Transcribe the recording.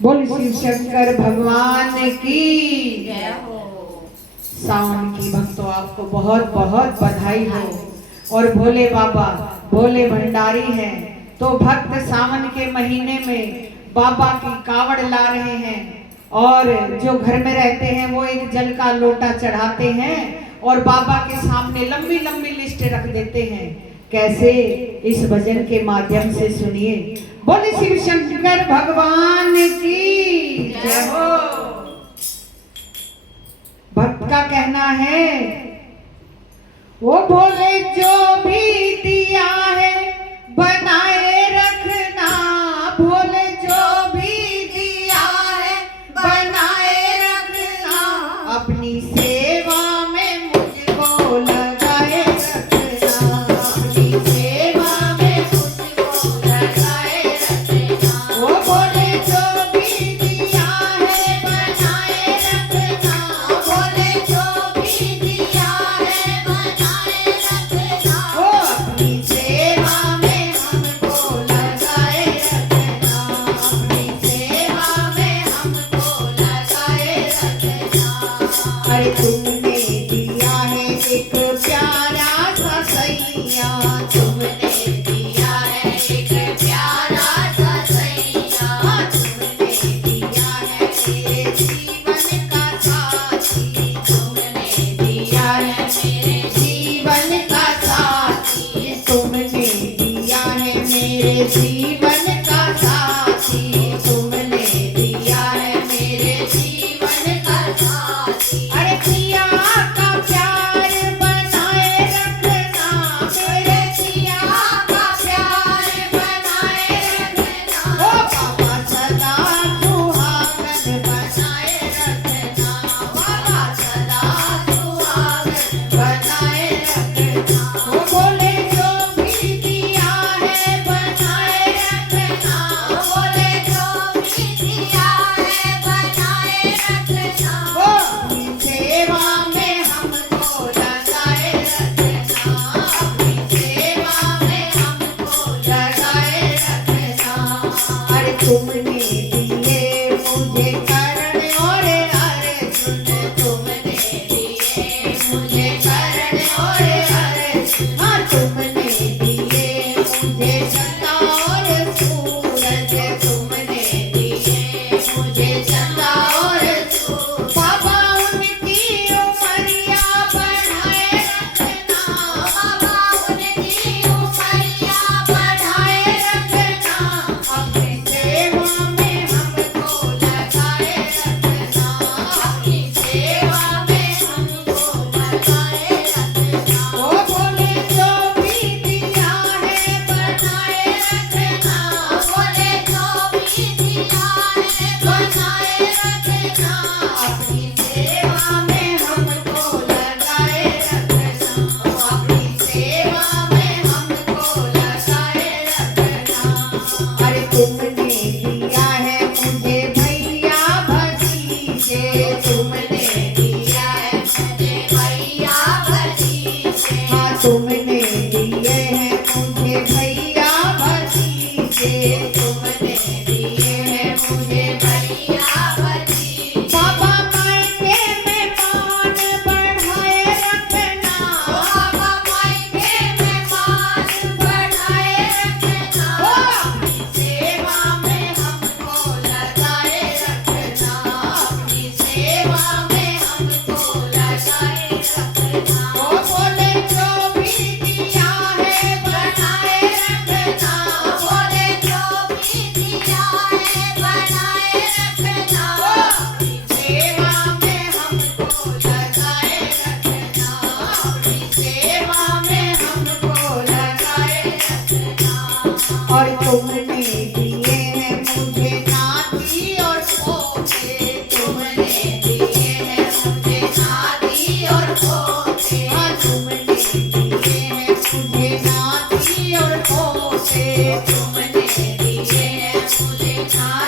बोल शिव शंकर भगवान की जय हो। सावन की भक्तों आपको बहुत बहुत बधाई हो। और भोले बाबा भोले भंडारी हैं तो भक्त सावन के महीने में बाबा की कावड़ ला रहे हैं और जो घर में रहते हैं वो एक जल का लोटा चढ़ाते हैं और बाबा के सामने लंबी लंबी लिस्ट रख देते हैं। कैसे? इस भजन के माध्यम से सुनिए। बोले शिव शंकर भगवान की जय हो। भक्त का कहना है वो भोले जो भी दिया है बनाए रखना, भोले जो भी दिया है बनाए रखना, अपनी सेवा में मुझको लगाए रखना, अपनी सेवा में मुझको लगाए रखना। वो भोले जो भी दिया है बनाए रखना, भोले जो भी दिया है बनाए रखना, वो अपनी सेवा में हमको लगाए रखना, अपनी सेवा में हमको लगाए रखना। अरे तुमने दिया है एक प्यारा सा सैया, तुमने दिया है एक प्यारा सा सैया, तुमने दिया है मेरे जीवन का साथी, तुमने दिया है मेरे जीवन का साथी, तुमने दिया है मेरे जीवन का साथी, तुमने दिया है मेरे जीवन का साथी। अरे प्रिया का प्यार बनाए रखना, मेरे प्रिया का प्यार बनाए रखना, ओ बाबा सदा सुहागन बनाए रखना, बाबा सदा सुहागन बनाए रखना। वो बोले जो भी दिया है बनाए रखना, बोले जो भी दिया है बनाए रखना, वो अपनी सेवा में हमको लगाए रखना, अपनी सेवा में हमको लगाए रखना। अरे तुमने दिए मुझे करण और अर्जुन, तुमने दिए मुझे करण और अर्जुन, हाँ तुमने दिए मुझे चंदा और सूरज, तुमने दिए मुझे चंदा और सूरज। बाबा उनकी उमरिया बढ़ाए रखना, बाबा उनकी उमरिया बढ़ाए रखना, अपनी सेवा में हमको लगाए रखना, अपनी सेवा में हमको लगाए रखना। वो बोले जो भी दिया है बनाए रखना, बोले जो भी दिया है बनाए रखना, अपनी सेवा में हमको लगाए रखना, अपनी सेवा में हमको लगाए रखना। अरे तुमने दिया है मुझे भैया भतीजे, तुमने दिया है मुझे भैया भतीजे, हाँ तुमने दिए हैं मुझे भैया भतीजे, तुमने दिए हैं मुझे भैया भतीजे। बाबा मायके में मान बढ़ाए रखना, बाबा मायके में मान बढ़ाए रखना, वो अपनी सेवा में हमको लगाए रखना, अपनी सेवा में हमको लगाए रखना। वो बोले जो भी दिया है बनाए रखना, बोले जो भी दिया है बनाए रखना, वो अपनी सेवा में हमको लगाए रखना, अपनी सेवा में हमको लगाए रखना। और तुमने दिए हैं मुझे नाती और पोते, तुमने दिए हैं मुझे नाती और पोते, हाँ तुमने दिए हैं मुझे नाती और पोते, तुमने दिए हैं मुझे नाती